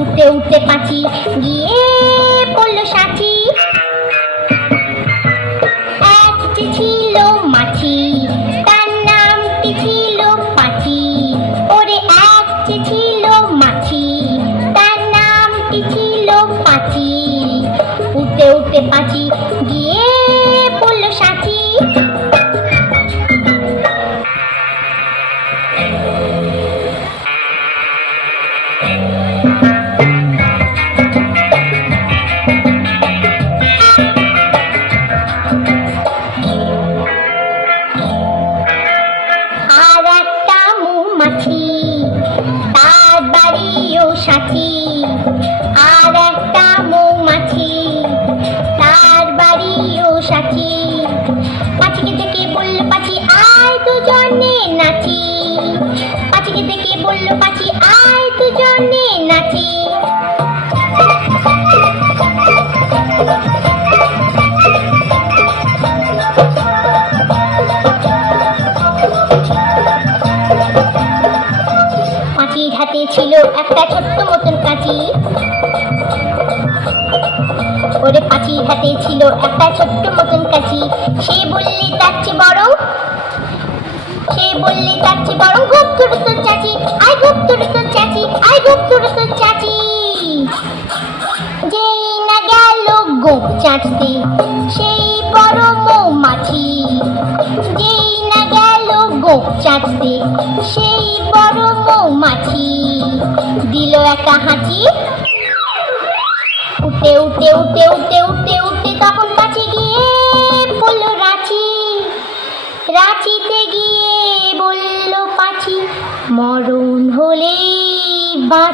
উঠতে উঠতে পাঁচি গিয়ে পড়ল সাথী। এক যে ছিল মাছি তার নামটি ছিল পাঁচি। ওরে এক যে ছিল মাছি তার নামটি ছিল পাঁচি। উঠতে উঠতে পাঁচি গিয়ে পড়ল সাথী। আর একটা মৌমাছি তার বাড়িও সাথী। আর একটা মৌমাছি তার বাড়িও সাথী। পাখিকে দেখে বলল পাখি আয় দুজনে নাচি। পাখিকে দেখে বলল পাখি আয় দুজনে নাচি। পাখির হাতে ছিল একটা ছোট্ট মতন কাঁচি। ওরে পাখির হাতে ছিল একটা ছোট্ট মতন কাঁচি। সে বললে তার চেয়ে বড় গোপ ধরে তোর চাচি। আয় গোপ ধরে তোর চাচি। আয় গোপ ধরে তোর চাচি। যেই না গেল গোপ চাটতে সেই বড় মৌমাছি। যেই না গেল গোপ চাটতে সেই বড় মৌমাছি। দিল একটা হাঁচি। উঠতে উঠতে উঠতে উঠতে উঠতে উঠতে তখন